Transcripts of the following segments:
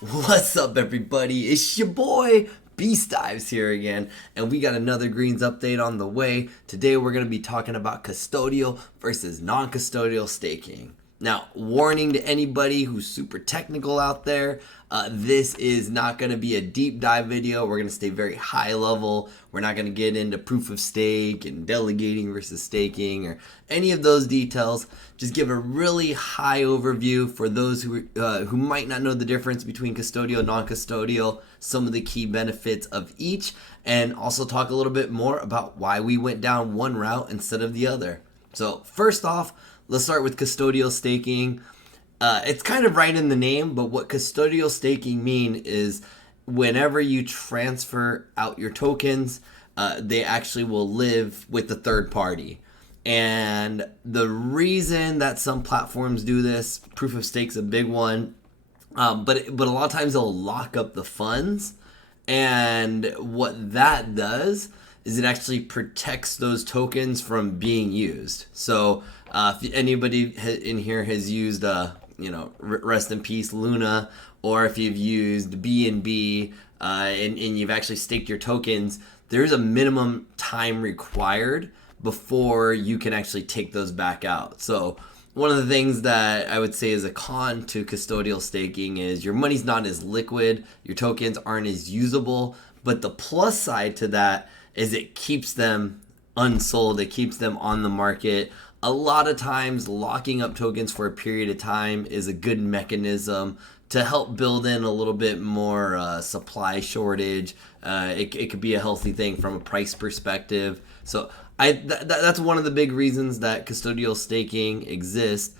What's up, everybody? It's your boy Beast Dives here again, and we got another Greens update on the way. Today we're going to be talking about custodial versus non-custodial staking. Now, warning to anybody who's super technical out there, this is not going to be a deep dive video. We're going to stay very high level. We're not going to get into proof of stake and delegating versus staking or any of those details. Just give a really high overview for those who might not know the difference between custodial and non-custodial, some of the key benefits of each, and also talk a little bit more about why we went down one route instead of the other. So first off, let's start with custodial staking. It's kind of right in the name, but what custodial staking mean is whenever you transfer out your tokens, they actually will live with the third party. And the reason that some platforms do this, proof of stake's a big one, but a lot of times they'll lock up the funds. And what that does is it actually protects those tokens from being used. So if anybody in here has used, rest in peace Luna, or if you've used BNB and you've actually staked your tokens, there's a minimum time required before you can actually take those back out. So one of the things that I would say is a con to custodial staking is your money's not as liquid, your tokens aren't as usable, but the plus side to that is it keeps them unsold, it keeps them on the market. A lot of times locking up tokens for a period of time is a good mechanism to help build in a little bit more supply shortage. It could be a healthy thing from a price perspective. So that's one of the big reasons that custodial staking exists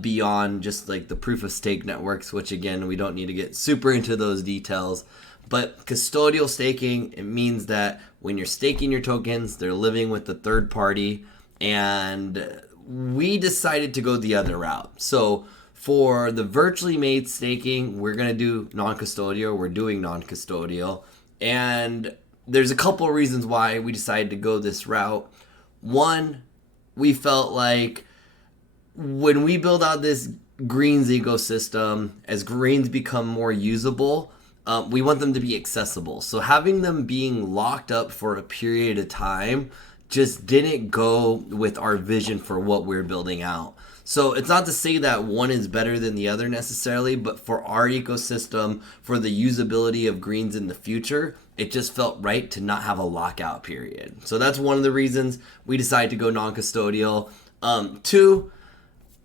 beyond just like the proof of stake networks, which again, we don't need to get super into those details. But custodial staking, it means that when you're staking your tokens, they're living with the third party. And we decided to go the other route. So for the virtually made staking, we're going to do non-custodial. We're doing non-custodial. And there's a couple of reasons why we decided to go this route. One, we felt like when we build out this greens ecosystem, as greens become more usable, we want them to be accessible. So having them being locked up for a period of time just didn't go with our vision for what we're building out. So it's not to say that one is better than the other necessarily, but for our ecosystem, for the usability of greens in the future, it just felt right to not have a lockout period. So that's one of the reasons we decided to go non-custodial. Two,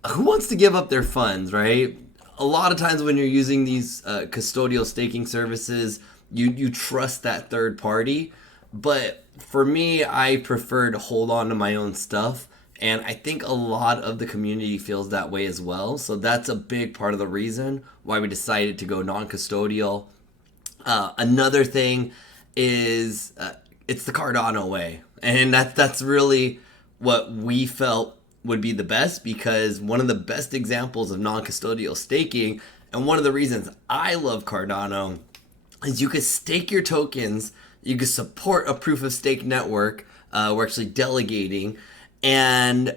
who wants to give up their funds, right? A lot of times when you're using these custodial staking services, you trust that third party. But for me, I prefer to hold on to my own stuff. And I think a lot of the community feels that way as well. So that's a big part of the reason why we decided to go non-custodial. Another thing is it's the Cardano way. And that's really what we felt would be the best, because one of the best examples of non-custodial staking, and one of the reasons I love Cardano, is you could stake your tokens, you could support a proof of stake network. We're actually delegating, and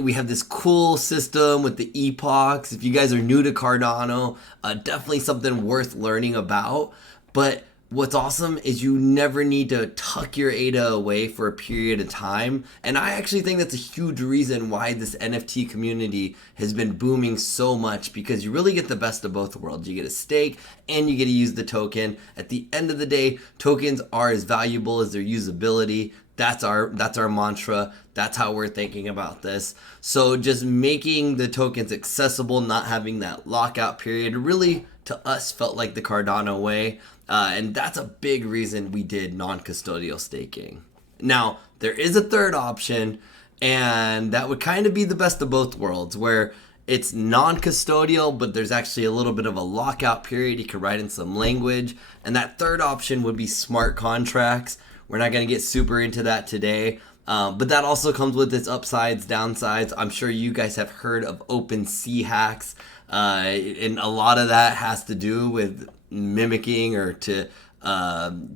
we have this cool system with the epochs. If you guys are new to Cardano, definitely something worth learning about. But what's awesome is you never need to tuck your ADA away for a period of time. And I actually think that's a huge reason why this NFT community has been booming so much, because you really get the best of both worlds. You get a stake and you get to use the token. At the end of the day, tokens are as valuable as their usability. That's our mantra. That's how we're thinking about this. So just making the tokens accessible, not having that lockout period, really to us felt like the Cardano way. And that's a big reason we did non-custodial staking. Now, there is a third option, and that would kind of be the best of both worlds, where it's non-custodial, but there's actually a little bit of a lockout period. You can write in some language. And that third option would be smart contracts. We're not going to get super into that today. But that also comes with its upsides, downsides. I'm sure you guys have heard of OpenSea hacks. And a lot of that has to do with mimicking or to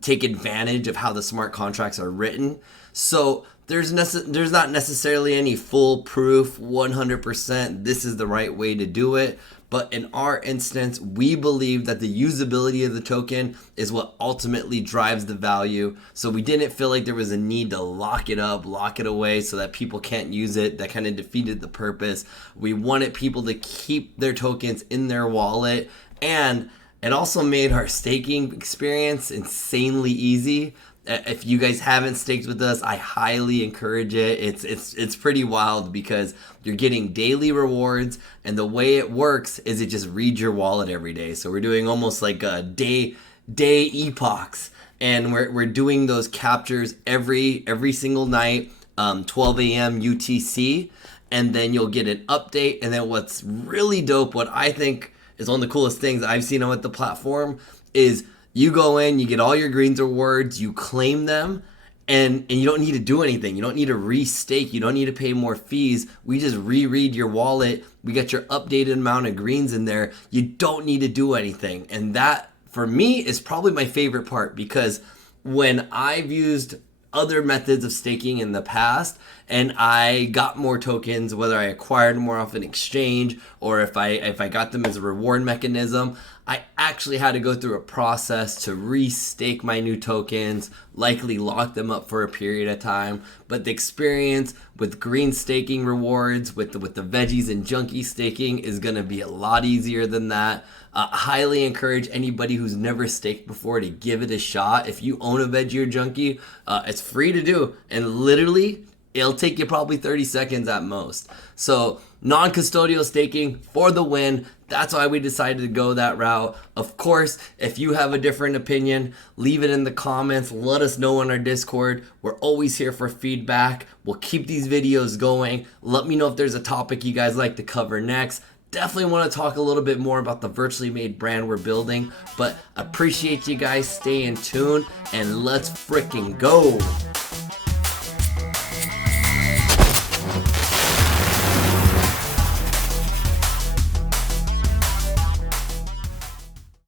take advantage of how the smart contracts are written. So there's not necessarily any foolproof 100% this is the right way to do it, But in our instance, we believe that the usability of the token is what ultimately drives the value. So we didn't feel like there was a need to lock it up, lock it away so that people can't use it. That kind of defeated the purpose. We wanted people to keep their tokens in their wallet, and it also made our staking experience insanely easy. If you guys haven't staked with us, I highly encourage it. It's pretty wild because you're getting daily rewards, and the way it works is it just reads your wallet every day. So we're doing almost like a day epochs, and we're doing those captures every single night, 12 a.m. UTC, and then you'll get an update. And then what's really dope, what I think is one of the coolest things I've seen on the platform, is you go in, you get all your greens rewards, you claim them, and you don't need to do anything. You don't need to restake. You don't need to pay more fees. We just reread your wallet. We got your updated amount of greens in there. You don't need to do anything. And that, for me, is probably my favorite part, because when I've used other methods of staking in the past and I got more tokens, whether I acquired more off an exchange or if I got them as a reward mechanism, I actually had to go through a process to restake my new tokens, likely lock them up for a period of time. But the experience with green staking rewards, with the veggies and junkie staking, is going to be a lot easier than that. Highly encourage anybody who's never staked before to give it a shot. If you own a veggie or junkie, it's free to do, and literally it'll take you probably 30 seconds at most. So non-custodial staking for the win. That's why we decided to go that route. Of course, if you have a different opinion, leave it in the comments. Let us know on our Discord. We're always here for feedback. We'll keep these videos going. Let me know if there's a topic you guys like to cover next. Definitely want to talk a little bit more about the virtually made brand we're building, but appreciate you guys staying tuned, and let's freaking go.